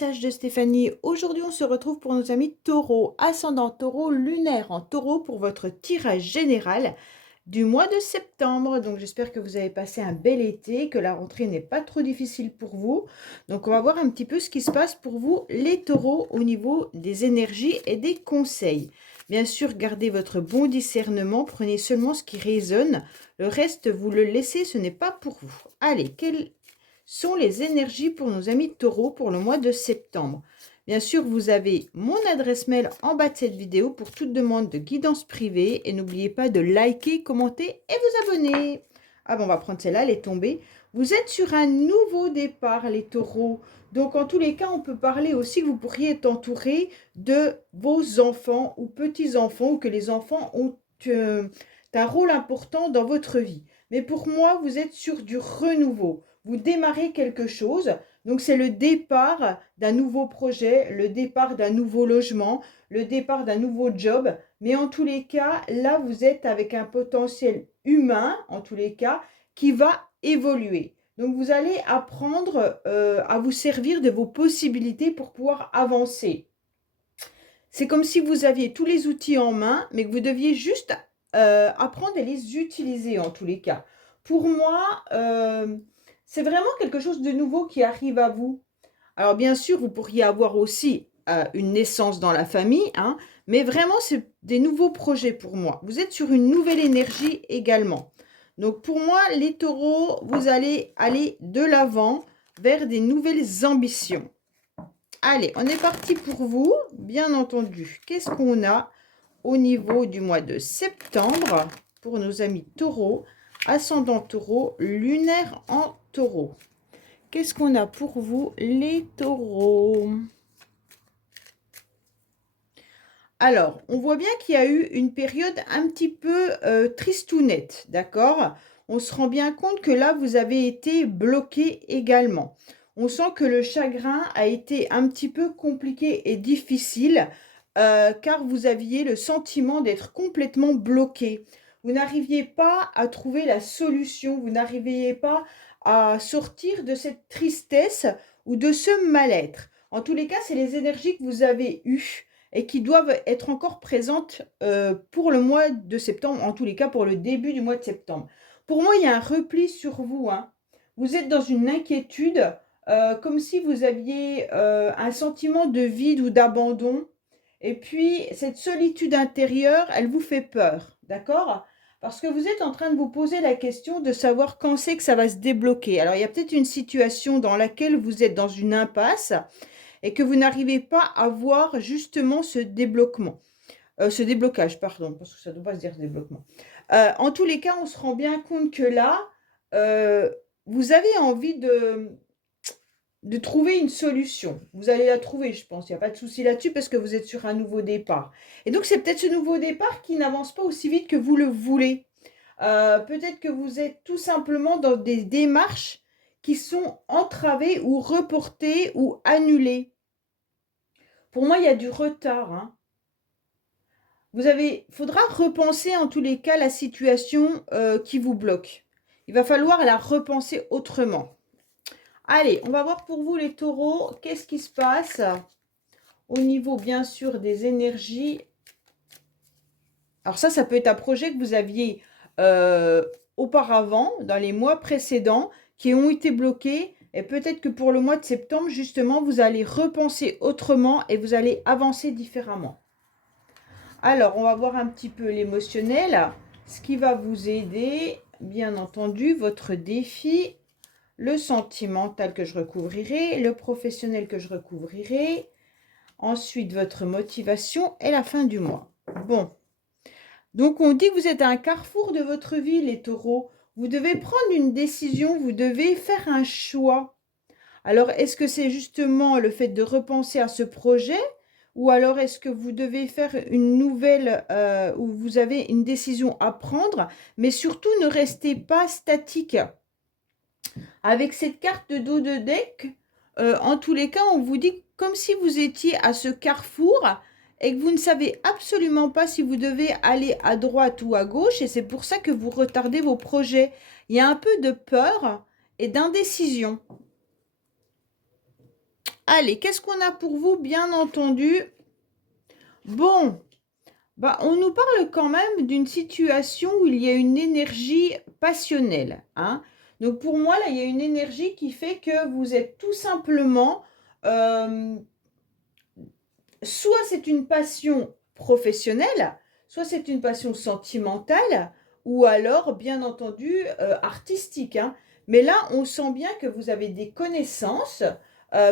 message de Stéphanie. Aujourd'hui, on se retrouve pour nos amis taureaux, ascendant taureau, lunaire en taureau pour votre tirage général du mois de septembre. Donc, j'espère que vous avez passé un bel été, que la rentrée n'est pas trop difficile pour vous. Donc, on va voir un petit peu ce qui se passe pour vous, les taureaux, au niveau des énergies et des conseils. Bien sûr, gardez votre bon discernement, prenez seulement ce qui résonne. Le reste, vous le laissez, ce n'est pas pour vous. Allez, quel sont les énergies pour nos amis taureaux pour le mois de septembre. Bien sûr, vous avez mon adresse mail en bas de cette vidéo pour toute demande de guidance privée. Et n'oubliez pas de liker, commenter et vous abonner. Ah bon, on va prendre celle-là, elle est tombée. Vous êtes sur un nouveau départ, les taureaux. Donc, en tous les cas, on peut parler aussi que vous pourriez être entouré de vos enfants ou petits-enfants ou que les enfants ont un rôle important dans votre vie. Mais pour moi, vous êtes sur du renouveau. Vous démarrez quelque chose, donc c'est le départ d'un nouveau projet, le départ d'un nouveau logement, le départ d'un nouveau job. Mais en tous les cas, là, vous êtes avec un potentiel humain, en tous les cas, qui va évoluer. Donc, vous allez apprendre à vous servir de vos possibilités pour pouvoir avancer. C'est comme si vous aviez tous les outils en main, mais que vous deviez juste apprendre à les utiliser en tous les cas. Pour moi, c'est vraiment quelque chose de nouveau qui arrive à vous. Alors bien sûr, vous pourriez avoir aussi une naissance dans la famille, hein, mais vraiment, c'est des nouveaux projets pour moi. Vous êtes sur une nouvelle énergie également. Donc pour moi, les taureaux, vous allez aller de l'avant vers des nouvelles ambitions. Allez, on est parti pour vous, bien entendu. Qu'est-ce qu'on a au niveau du mois de septembre pour nos amis taureaux, ascendant taureau, lunaire en taureau? Qu'est-ce qu'on a pour vous, les taureaux? Alors, on voit bien qu'il y a eu une période un petit peu tristounette, d'accord? On se rend bien compte que là, vous avez été bloqué également. On sent que le chagrin a été un petit peu compliqué et difficile car vous aviez le sentiment d'être complètement bloqué. Vous n'arriviez pas à trouver la solution, vous n'arriviez pas à sortir de cette tristesse ou de ce mal-être. En tous les cas, c'est les énergies que vous avez eues et qui doivent être encore présentes pour le mois de septembre, en tous les cas pour le début du mois de septembre. Pour moi, il y a un repli sur vous, hein. Vous êtes dans une inquiétude, comme si vous aviez un sentiment de vide ou d'abandon. Et puis, cette solitude intérieure, elle vous fait peur, d'accord? Parce que vous êtes en train de vous poser la question de savoir quand c'est que ça va se débloquer. Alors, il y a peut-être une situation dans laquelle vous êtes dans une impasse et que vous n'arrivez pas à voir justement ce déblocage, pardon, parce que ça ne doit pas se dire développement. En tous les cas, on se rend bien compte que là, vous avez envie de trouver une solution. Vous allez la trouver, je pense. Il n'y a pas de souci là-dessus parce que vous êtes sur un nouveau départ. Et donc, c'est peut-être ce nouveau départ qui n'avance pas aussi vite que vous le voulez. Peut-être que vous êtes tout simplement dans des démarches qui sont entravées ou reportées ou annulées. Pour moi, il y a du retard, hein. Faudra repenser en tous les cas la situation qui vous bloque. Il va falloir la repenser autrement. Allez, on va voir pour vous les taureaux, qu'est-ce qui se passe au niveau bien sûr des énergies. Alors ça peut être un projet que vous aviez auparavant, dans les mois précédents, qui ont été bloqués. Et peut-être que pour le mois de septembre, justement, vous allez repenser autrement et vous allez avancer différemment. Alors, on va voir un petit peu l'émotionnel, ce qui va vous aider, bien entendu, votre défi, le sentimental que je recouvrirai, le professionnel que je recouvrirai, ensuite votre motivation et la fin du mois. Bon, donc on dit que vous êtes à un carrefour de votre vie, les taureaux. Vous devez prendre une décision, vous devez faire un choix. Alors, est-ce que c'est justement le fait de repenser à ce projet? Ou alors est-ce que vous devez faire une nouvelle, où vous avez une décision à prendre, mais surtout ne restez pas statique. Avec cette carte de dos de deck, en tous les cas, on vous dit comme si vous étiez à ce carrefour et que vous ne savez absolument pas si vous devez aller à droite ou à gauche et c'est pour ça que vous retardez vos projets. Il y a un peu de peur et d'indécision. Allez, qu'est-ce qu'on a pour vous, bien entendu? Bon, bah, on nous parle quand même d'une situation où il y a une énergie passionnelle, hein. Donc pour moi, là, il y a une énergie qui fait que vous êtes tout simplement, soit c'est une passion professionnelle, soit c'est une passion sentimentale, ou alors, bien entendu, artistique, hein. Mais là, on sent bien que vous avez des connaissances.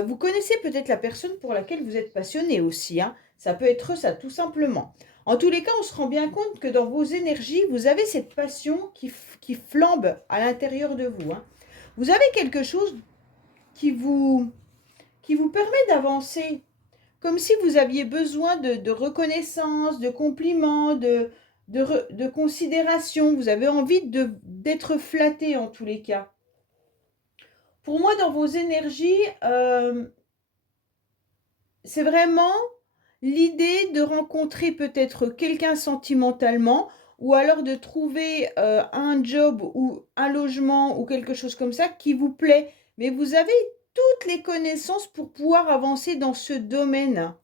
Vous connaissez peut-être la personne pour laquelle vous êtes passionné aussi, hein. Ça peut être ça, tout simplement. En tous les cas, on se rend bien compte que dans vos énergies, vous avez cette passion qui flambe à l'intérieur de vous, hein. Vous avez quelque chose qui vous, qui vous permet d'avancer, comme si vous aviez besoin de reconnaissance, de compliments, de considération. Vous avez envie d'être flatté en tous les cas. Pour moi, dans vos énergies, c'est vraiment l'idée de rencontrer peut-être quelqu'un sentimentalement, ou alors de trouver un job ou un logement ou quelque chose comme ça qui vous plaît. Mais vous avez toutes les connaissances pour pouvoir avancer dans ce domaine.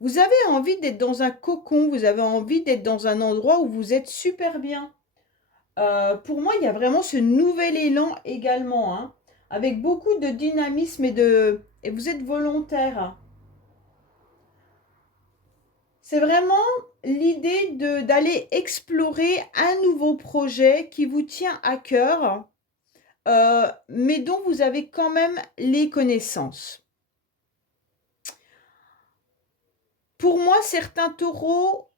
Vous avez envie d'être dans un cocon, vous avez envie d'être dans un endroit où vous êtes super bien. Pour moi, il y a vraiment ce nouvel élan également, hein, avec beaucoup de dynamisme et vous êtes volontaire. C'est vraiment l'idée d'aller explorer un nouveau projet qui vous tient à cœur, mais dont vous avez quand même les connaissances. Pour moi, certains taureaux,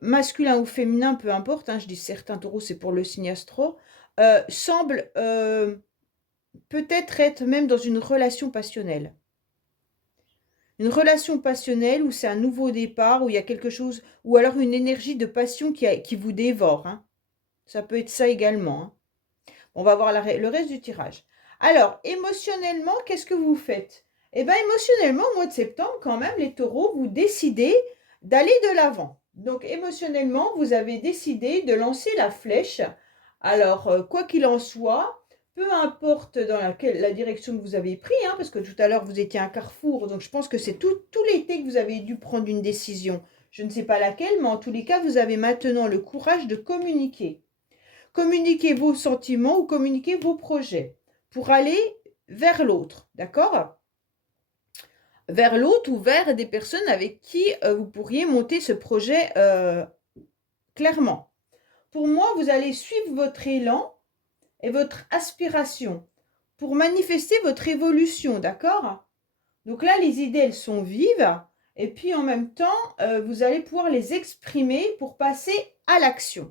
masculin ou féminin, peu importe, hein, je dis certains taureaux, c'est pour le signe astro, semblent peut-être être même dans une relation passionnelle. Une relation passionnelle où c'est un nouveau départ, où il y a quelque chose, ou alors une énergie de passion qui vous dévore, hein. Ça peut être ça également, hein. On va voir le reste du tirage. Alors, émotionnellement, qu'est-ce que vous faites? Eh bien, émotionnellement, au mois de septembre, quand même, les taureaux, vous décidez d'aller de l'avant. Donc, émotionnellement, vous avez décidé de lancer la flèche. Alors, quoi qu'il en soit, peu importe dans la direction que vous avez pris, hein, parce que tout à l'heure, vous étiez à un carrefour, donc je pense que c'est tout l'été que vous avez dû prendre une décision. Je ne sais pas laquelle, mais en tous les cas, vous avez maintenant le courage de communiquer. Communiquez vos sentiments ou communiquez vos projets pour aller vers l'autre, d'accord? Vers l'autre ou vers des personnes avec qui vous pourriez monter ce projet clairement. Pour moi, vous allez suivre votre élan et votre aspiration pour manifester votre évolution, d'accord? Donc là, les idées, elles sont vives et puis en même temps, vous allez pouvoir les exprimer pour passer à l'action.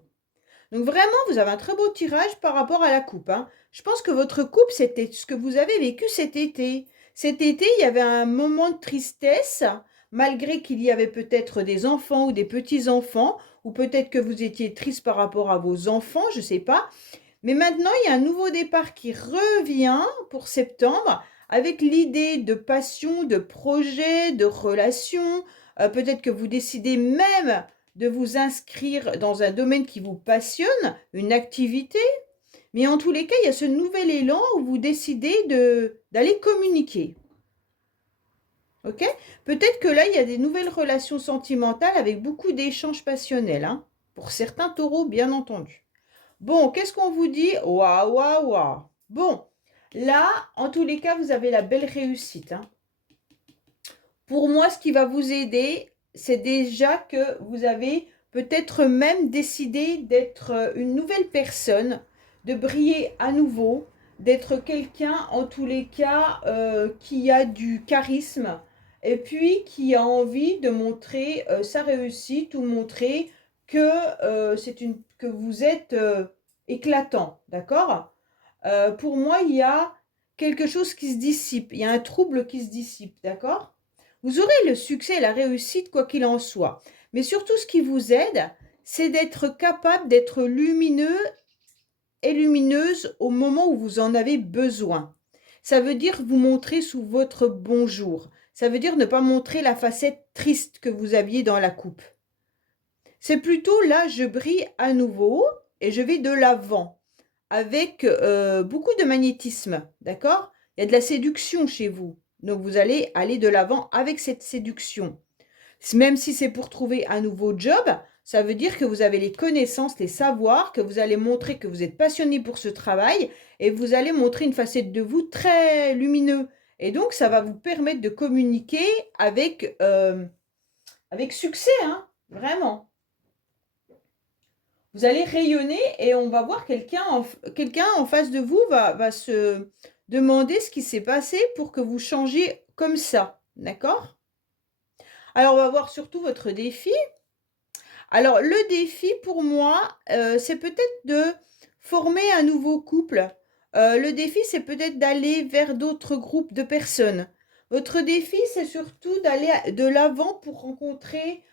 Donc vraiment, vous avez un très beau tirage par rapport à la coupe, hein. Je pense que votre coupe, c'était ce que vous avez vécu cet été. Cet été, il y avait un moment de tristesse, malgré qu'il y avait peut-être des enfants ou des petits-enfants, ou peut-être que vous étiez triste par rapport à vos enfants, je ne sais pas. Mais maintenant, il y a un nouveau départ qui revient pour septembre, avec l'idée de passion, de projet, de relation. Peut-être que vous décidez même de vous inscrire dans un domaine qui vous passionne, une activité. Mais en tous les cas, il y a ce nouvel élan où vous décidez d'aller communiquer. Ok? Peut-être que là, il y a des nouvelles relations sentimentales avec beaucoup d'échanges passionnels, hein, pour certains taureaux, bien entendu. Bon, qu'est-ce qu'on vous dit? Waouh, waouh, waouh. Bon, là, en tous les cas, vous avez la belle réussite, hein. Pour moi, ce qui va vous aider, c'est déjà que vous avez peut-être même décidé d'être une nouvelle personne, de briller à nouveau, d'être quelqu'un, en tous les cas, qui a du charisme et puis qui a envie de montrer sa réussite ou montrer que, que vous êtes éclatant, d'accord? Pour moi, il y a quelque chose qui se dissipe, il y a un trouble qui se dissipe, d'accord? Vous aurez le succès et la réussite quoi qu'il en soit. Mais surtout, ce qui vous aide, c'est d'être capable d'être lumineux et lumineuse au moment où vous en avez besoin. Ça veut dire vous montrer sous votre bon jour. Ça veut dire ne pas montrer la facette triste que vous aviez dans la coupe. C'est plutôt là, je brille à nouveau et je vais de l'avant avec beaucoup de magnétisme, d'accord? Il y a de la séduction chez vous. Donc, vous allez aller de l'avant avec cette séduction. Même si c'est pour trouver un nouveau job, ça veut dire que vous avez les connaissances, les savoirs, que vous allez montrer que vous êtes passionné pour ce travail et vous allez montrer une facette de vous très lumineux. Et donc, ça va vous permettre de communiquer avec succès, hein, vraiment. Vous allez rayonner et on va voir quelqu'un en face de vous va se demander ce qui s'est passé pour que vous changiez comme ça. D'accord? Alors, on va voir surtout votre défi. Alors, le défi pour moi, c'est peut-être de former un nouveau couple. Le défi, c'est peut-être d'aller vers d'autres groupes de personnes. Votre défi, c'est surtout d'aller de l'avant pour rencontrer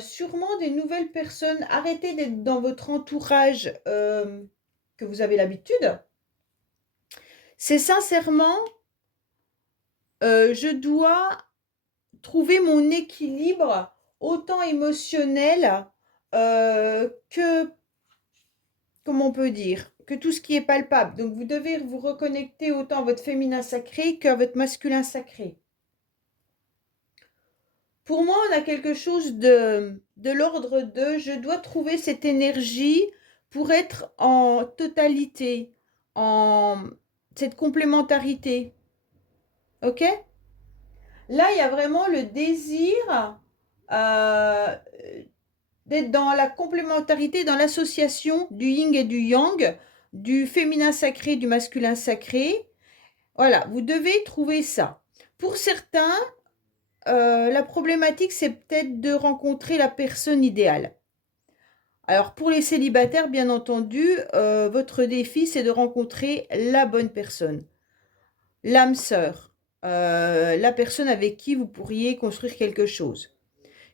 sûrement des nouvelles personnes. Arrêtez d'être dans votre entourage que vous avez l'habitude. C'est sincèrement, je dois trouver mon équilibre autant émotionnel que, comment on peut dire, que tout ce qui est palpable. Donc, vous devez vous reconnecter autant à votre féminin sacré qu'à votre masculin sacré. Pour moi, on a quelque chose de l'ordre de je dois trouver cette énergie pour être en totalité, en cette complémentarité. OK? Là, il y a vraiment le désir d'être dans la complémentarité, dans l'association du yin et du yang, du féminin sacré, du masculin sacré. Voilà, vous devez trouver ça. Pour certains, la problématique, c'est peut-être de rencontrer la personne idéale. Alors, pour les célibataires, bien entendu, votre défi, c'est de rencontrer la bonne personne, l'âme sœur, la personne avec qui vous pourriez construire quelque chose.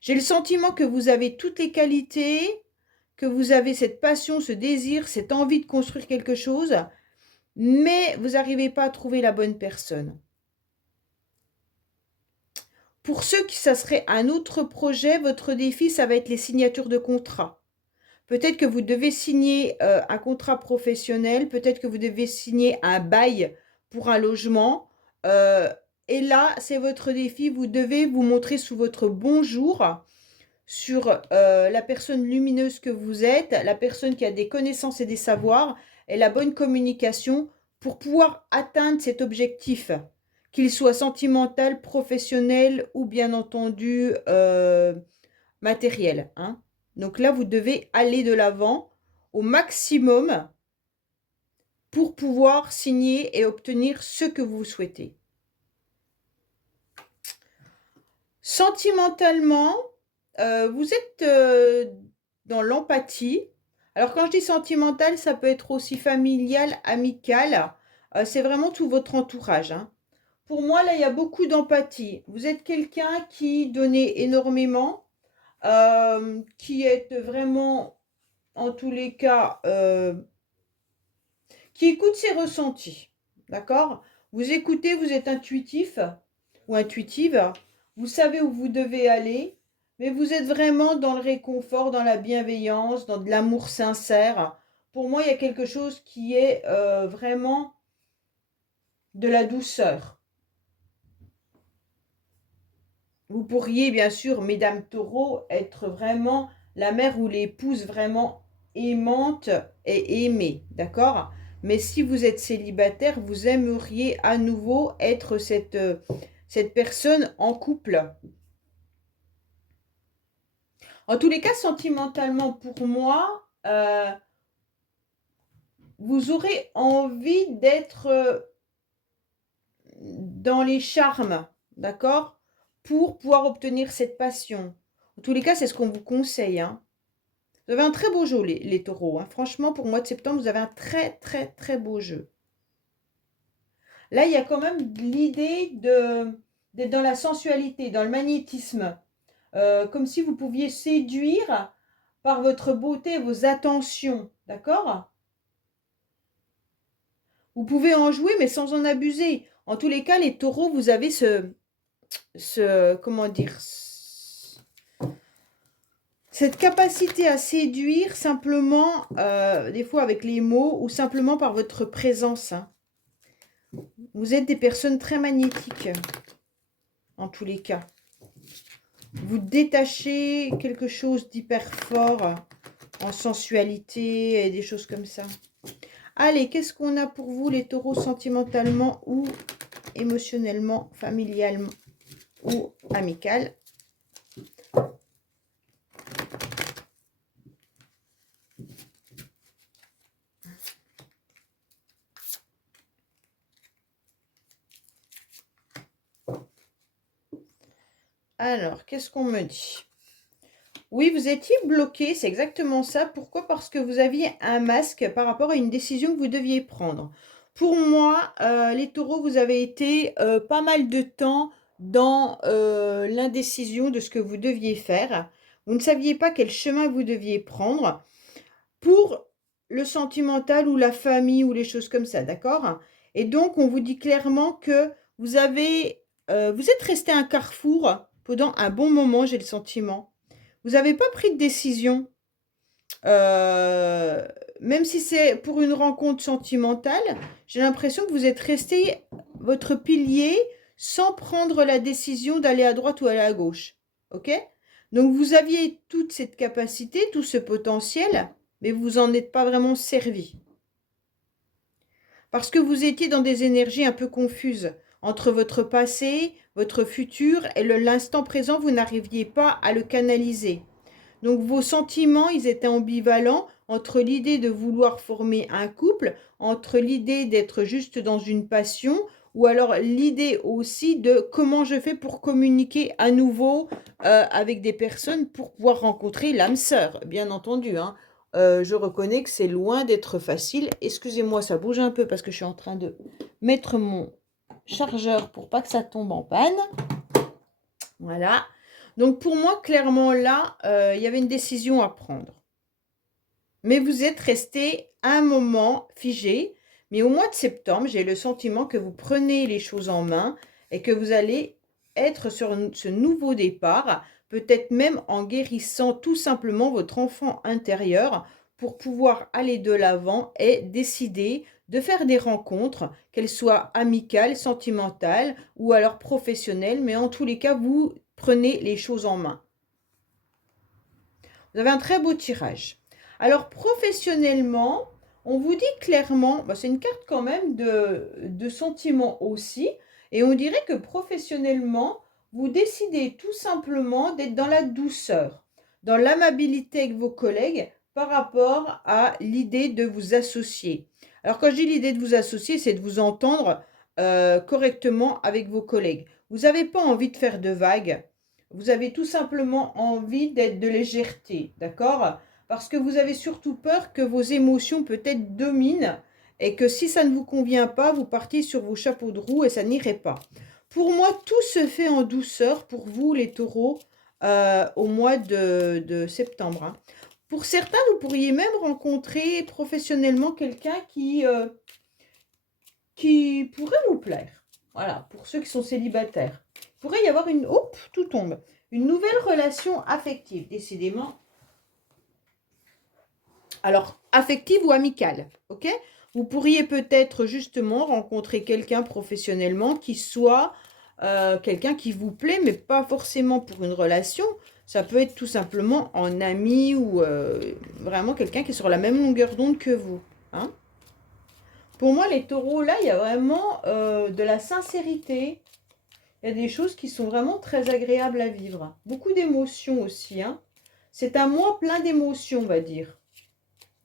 J'ai le sentiment que vous avez toutes les qualités, que vous avez cette passion, ce désir, cette envie de construire quelque chose, mais vous n'arrivez pas à trouver la bonne personne. Pour ceux qui, ça serait un autre projet, votre défi, ça va être les signatures de contrats. Peut-être que vous devez signer un contrat professionnel, peut-être que vous devez signer un bail pour un logement. Et là, c'est votre défi, vous devez vous montrer sous votre bon jour sur la personne lumineuse que vous êtes, la personne qui a des connaissances et des savoirs et la bonne communication pour pouvoir atteindre cet objectif, qu'il soit sentimental, professionnel ou bien entendu matériel, hein. Donc là, vous devez aller de l'avant au maximum pour pouvoir signer et obtenir ce que vous souhaitez. Sentimentalement, vous êtes dans l'empathie. Alors quand je dis sentimental, ça peut être aussi familial, amical. C'est vraiment tout votre entourage, hein. Pour moi, là, il y a beaucoup d'empathie. Vous êtes quelqu'un qui donnait énormément, qui est vraiment, en tous les cas, qui écoute ses ressentis. D'accord? Vous écoutez, vous êtes intuitif ou intuitive. Vous savez où vous devez aller, mais vous êtes vraiment dans le réconfort, dans la bienveillance, dans de l'amour sincère. Pour moi, il y a quelque chose qui est vraiment de la douceur. Vous pourriez, bien sûr, mesdames taureaux, être vraiment la mère ou l'épouse vraiment aimante et aimée, d'accord? Mais si vous êtes célibataire, vous aimeriez à nouveau être cette personne en couple. En tous les cas, sentimentalement, pour moi, vous aurez envie d'être dans les charmes, d'accord? Pour pouvoir obtenir cette passion. En tous les cas, c'est ce qu'on vous conseille, hein. Vous avez un très beau jeu, les taureaux, hein. Franchement, pour le mois de septembre, vous avez un très, très, très beau jeu. Là, il y a quand même l'idée d'être dans la sensualité, dans le magnétisme. Comme si vous pouviez séduire par votre beauté, vos attentions, d'accord? Vous pouvez en jouer, mais sans en abuser. En tous les cas, les taureaux, vous avez comment dire, cette capacité à séduire simplement, des fois avec les mots ou simplement par votre présence, hein. Vous êtes des personnes très magnétiques, en tous les cas. Vous détachez quelque chose d'hyper fort en sensualité et des choses comme ça. Allez, qu'est-ce qu'on a pour vous, les taureaux, sentimentalement ou émotionnellement, familialement ou amical? Alors, qu'est-ce qu'on me dit? Oui, vous étiez bloqué, c'est exactement ça. Pourquoi? Parce que vous aviez un masque par rapport à une décision que vous deviez prendre. Pour moi, les taureaux, vous avez été pas mal de temps dans l'indécision de ce que vous deviez faire. Vous ne saviez pas quel chemin vous deviez prendre pour le sentimental ou la famille ou les choses comme ça, d'accord? Et donc, on vous dit clairement que vous êtes resté à un carrefour pendant un bon moment, j'ai le sentiment. Vous n'avez pas pris de décision, euh, même si c'est pour une rencontre sentimentale. J'ai l'impression que vous êtes resté votre pilier sans prendre la décision d'aller à droite ou aller à gauche. Ok? Donc vous aviez toute cette capacité, tout ce potentiel, mais vous en êtes pas vraiment servi. Parce que vous étiez dans des énergies un peu confuses entre votre passé, votre futur et l'instant présent, vous n'arriviez pas à le canaliser. Donc vos sentiments, ils étaient ambivalents entre l'idée de vouloir former un couple, entre l'idée d'être juste dans une passion, ou alors l'idée aussi de comment je fais pour communiquer à nouveau avec des personnes pour pouvoir rencontrer l'âme sœur, bien entendu. Hein. Je reconnais que c'est loin d'être facile. Excusez-moi, ça bouge un peu parce que je suis en train de mettre mon chargeur pour pas que ça tombe en panne. Voilà. Donc pour moi, clairement là, il y avait une décision à prendre. Mais vous êtes resté un moment figé. Mais au mois de septembre, j'ai le sentiment que vous prenez les choses en main et que vous allez être sur ce nouveau départ, peut-être même en guérissant tout simplement votre enfant intérieur pour pouvoir aller de l'avant et décider de faire des rencontres, qu'elles soient amicales, sentimentales ou alors professionnelles, mais en tous les cas, vous prenez les choses en main. Vous avez un très beau tirage. Alors, professionnellement, on vous dit clairement, c'est une carte quand même de sentiment aussi, et on dirait que professionnellement, vous décidez tout simplement d'être dans la douceur, dans l'amabilité avec vos collègues par rapport à l'idée de vous associer. Alors, quand je dis l'idée de vous associer, c'est de vous entendre correctement avec vos collègues. Vous n'avez pas envie de faire de vagues. Vous avez tout simplement envie d'être de légèreté, d'accord? Parce que vous avez surtout peur que vos émotions peut-être dominent et que si ça ne vous convient pas, vous partiez sur vos chapeaux de roue et ça n'irait pas. Pour moi, tout se fait en douceur pour vous, les taureaux, au mois de septembre. Hein. Pour certains, vous pourriez même rencontrer professionnellement quelqu'un qui pourrait vous plaire. Voilà, pour ceux qui sont célibataires. Il pourrait y avoir une... Hop, tout tombe. Une nouvelle relation affective, décidément. Alors, affective ou amicale, ok? Vous pourriez peut-être justement rencontrer quelqu'un professionnellement qui soit quelqu'un qui vous plaît, mais pas forcément pour une relation. Ça peut être tout simplement en ami ou vraiment quelqu'un qui est sur la même longueur d'onde que vous. Hein? Pour moi, les taureaux, là, il y a vraiment de la sincérité. Il y a des choses qui sont vraiment très agréables à vivre. Beaucoup d'émotions aussi. Hein. C'est un mois plein d'émotions, on va dire.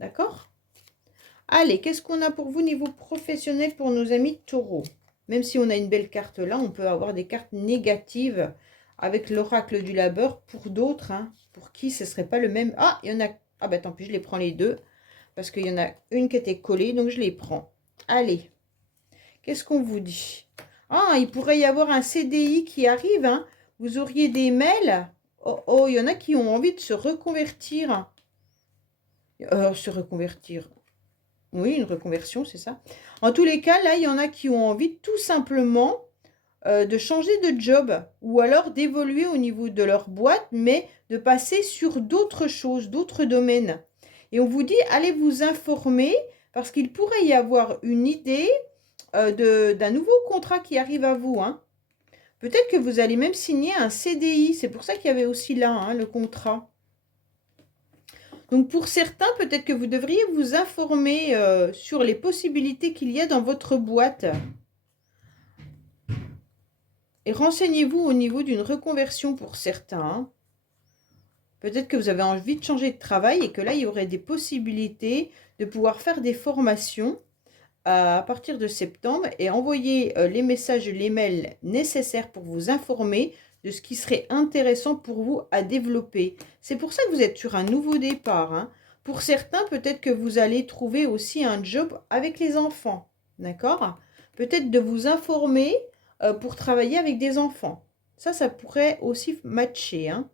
D'accord? Allez, qu'est-ce qu'on a pour vous niveau professionnel pour nos amis taureaux? Même si on a une belle carte là, on peut avoir des cartes négatives avec l'oracle du labeur pour d'autres. Hein, pour qui ce ne serait pas le même... Ah, il y en a... Ah bah tant pis, je les prends les deux. Parce qu'il y en a une qui était collée, donc je les prends. Allez, qu'est-ce qu'on vous dit? Ah, il pourrait y avoir un CDI qui arrive. Hein. Vous auriez des mails. Oh, oh, il y en a qui ont envie de se reconvertir. Se reconvertir. Oui, une reconversion, c'est ça. En tous les cas, là, il y en a qui ont envie tout simplement de changer de job ou alors d'évoluer au niveau de leur boîte, mais de passer sur d'autres choses, d'autres domaines. Et on vous dit, allez vous informer parce qu'il pourrait y avoir une idée d'un nouveau contrat qui arrive à vous, hein. Peut-être que vous allez même signer un CDI. C'est pour ça qu'il y avait aussi là, hein, le contrat. Donc pour certains, peut-être que vous devriez vous informer sur les possibilités qu'il y a dans votre boîte. Et renseignez-vous au niveau d'une reconversion pour certains, hein. Peut-être que vous avez envie de changer de travail et que là, il y aurait des possibilités de pouvoir faire des formations à partir de septembre et envoyer les messages, les mails nécessaires pour vous informer de ce qui serait intéressant pour vous à développer. C'est pour ça que vous êtes sur un nouveau départ, hein. Pour certains, peut-être que vous allez trouver aussi un job avec les enfants, d'accord? Peut-être de vous informer pour travailler avec des enfants. Ça pourrait aussi matcher, hein.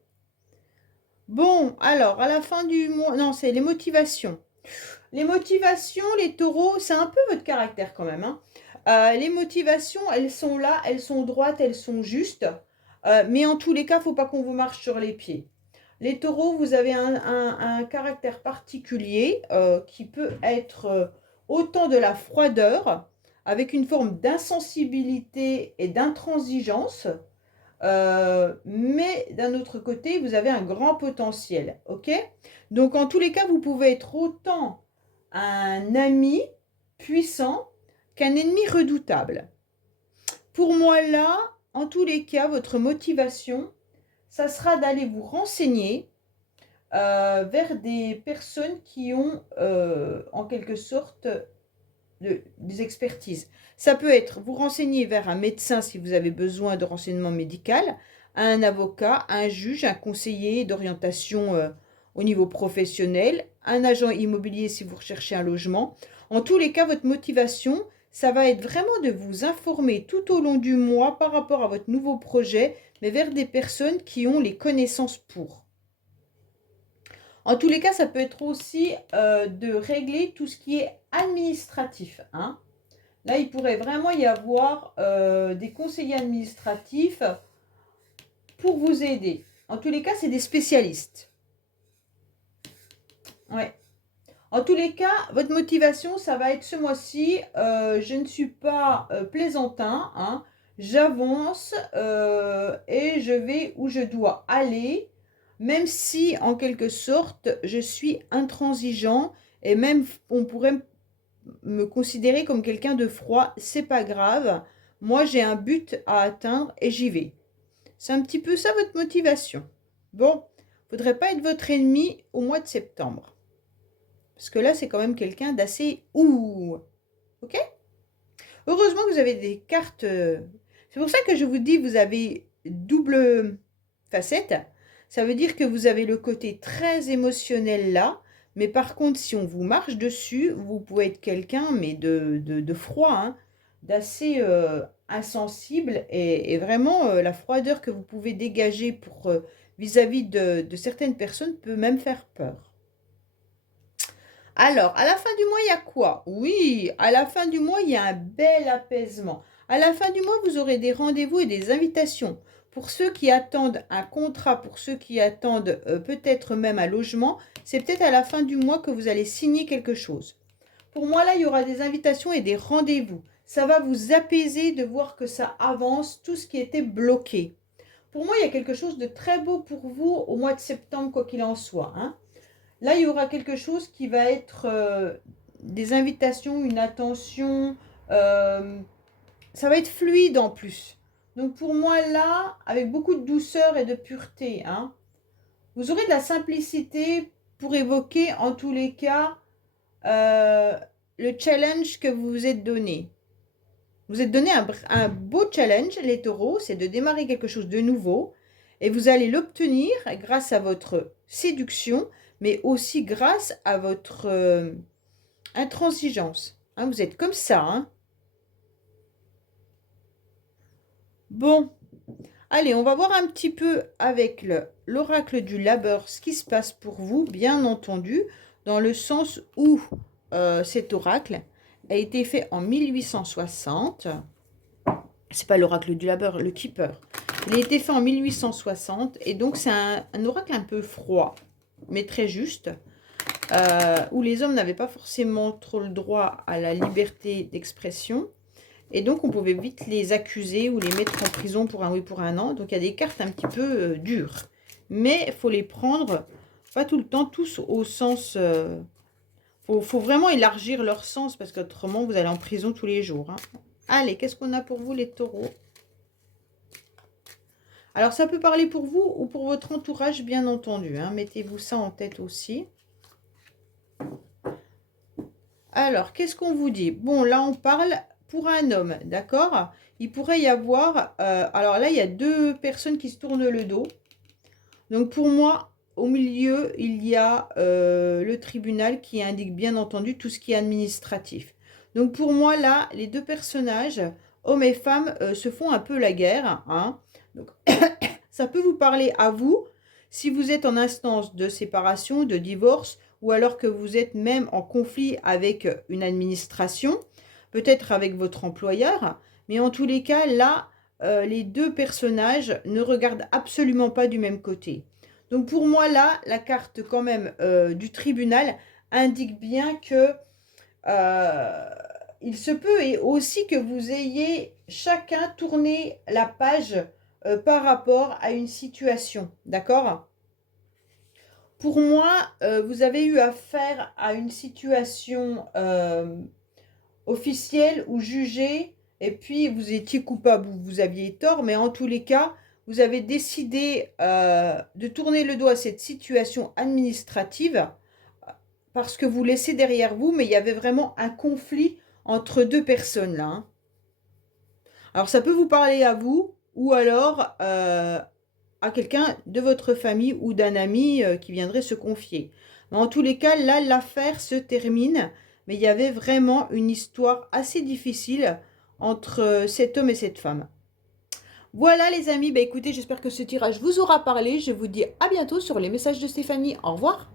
Bon, alors, à la fin du mois... Non, c'est les motivations. Les motivations, les taureaux, c'est un peu votre caractère quand même, hein. Les motivations, elles sont là, elles sont droites, elles sont justes. Mais en tous les cas, il ne faut pas qu'on vous marche sur les pieds. Les taureaux, vous avez un caractère particulier qui peut être autant de la froideur, avec une forme d'insensibilité et d'intransigeance. Mais d'un autre côté, vous avez un grand potentiel, ok? Donc, en tous les cas, vous pouvez être autant un ami puissant qu'un ennemi redoutable. Pour moi, là, en tous les cas, votre motivation, ça sera d'aller vous renseigner vers des personnes qui ont, en quelque sorte, des expertises. Ça peut être vous renseigner vers un médecin si vous avez besoin de renseignements médicaux, un avocat, un juge, un conseiller d'orientation au niveau professionnel, un agent immobilier si vous recherchez un logement. En tous les cas, votre motivation, ça va être vraiment de vous informer tout au long du mois par rapport à votre nouveau projet, mais vers des personnes qui ont les connaissances pour. En tous les cas, ça peut être aussi de régler tout ce qui est administratif, hein. Là, il pourrait vraiment y avoir des conseillers administratifs pour vous aider. En tous les cas, c'est des spécialistes. Ouais. En tous les cas, votre motivation, ça va être ce mois-ci. Je ne suis pas plaisantin, hein. J'avance et je vais où je dois aller. Même si, en quelque sorte, je suis intransigeant et même on pourrait me considérer comme quelqu'un de froid, c'est pas grave. Moi, j'ai un but à atteindre et j'y vais. C'est un petit peu ça votre motivation. Bon, faudrait pas être votre ennemi au mois de septembre. Parce que là, c'est quand même quelqu'un d'assez ouh. Ok? Heureusement que vous avez des cartes. C'est pour ça que je vous dis, vous avez double facette. Ça veut dire que vous avez le côté très émotionnel là. Mais par contre, si on vous marche dessus, vous pouvez être quelqu'un, mais de froid, hein, d'assez insensible. Et vraiment, la froideur que vous pouvez dégager pour vis-à-vis de certaines personnes peut même faire peur. Alors, à la fin du mois, il y a quoi? Oui, à la fin du mois, il y a un bel apaisement. À la fin du mois, vous aurez des rendez-vous et des invitations. Pour ceux qui attendent un contrat, pour ceux qui attendent peut-être même un logement, c'est peut-être à la fin du mois que vous allez signer quelque chose. Pour moi, là, il y aura des invitations et des rendez-vous. Ça va vous apaiser de voir que ça avance, tout ce qui était bloqué. Pour moi, il y a quelque chose de très beau pour vous au mois de septembre, quoi qu'il en soit, hein. Là, il y aura quelque chose qui va être des invitations, une attention. Ça va être fluide en plus. Donc pour moi, là, avec beaucoup de douceur et de pureté, hein, vous aurez de la simplicité pour évoquer en tous les cas le challenge que vous vous êtes donné. Vous êtes donné un beau challenge, les taureaux, c'est de démarrer quelque chose de nouveau. Et vous allez l'obtenir grâce à votre séduction, mais aussi grâce à votre intransigeance. Hein, vous êtes comme ça, hein. Bon, allez, on va voir un petit peu avec l'oracle du labeur ce qui se passe pour vous, bien entendu, dans le sens où cet oracle a été fait en 1860. C'est pas l'oracle du labeur, le keeper. Il a été fait en 1860 et donc c'est un oracle un peu froid, mais très juste, où les hommes n'avaient pas forcément trop le droit à la liberté d'expression. Et donc, on pouvait vite les accuser ou les mettre en prison pour un oui, pour un non. Donc, il y a des cartes un petit peu dures. Mais il faut les prendre, pas tout le temps, tous au sens... faut vraiment élargir leur sens parce qu'autrement, vous allez en prison tous les jours. Hein. Allez, qu'est-ce qu'on a pour vous, les taureaux? Alors, ça peut parler pour vous ou pour votre entourage, bien entendu. Hein. Mettez-vous ça en tête aussi. Alors, qu'est-ce qu'on vous dit? Bon, là, on parle pour un homme, d'accord? Il pourrait y avoir... alors là, il y a deux personnes qui se tournent le dos. Donc, pour moi, au milieu, il y a le tribunal qui indique, bien entendu, tout ce qui est administratif. Donc, pour moi, là, les deux personnages, hommes et femmes, se font un peu la guerre. Hein. Donc, ça peut vous parler à vous, si vous êtes en instance de séparation, de divorce, ou alors que vous êtes même en conflit avec une administration, peut-être avec votre employeur, mais en tous les cas, là, les deux personnages ne regardent absolument pas du même côté. Donc pour moi, là, la carte quand même du tribunal indique bien que il se peut et aussi que vous ayez chacun tourné la page par rapport à une situation, d'accord? Pour moi, vous avez eu affaire à une situation officielle ou jugée, et puis vous étiez coupable ou vous aviez tort, mais en tous les cas, vous avez décidé de tourner le dos à cette situation administrative parce que vous laissez derrière vous, mais il y avait vraiment un conflit entre deux personnes là. Hein. Alors ça peut vous parler à vous ou alors à quelqu'un de votre famille ou d'un ami qui viendrait se confier. Mais en tous les cas, là, l'affaire se termine, mais il y avait vraiment une histoire assez difficile entre cet homme et cette femme. Voilà les amis, bah écoutez, j'espère que ce tirage vous aura parlé. Je vous dis à bientôt sur les messages de Stéphanie. Au revoir.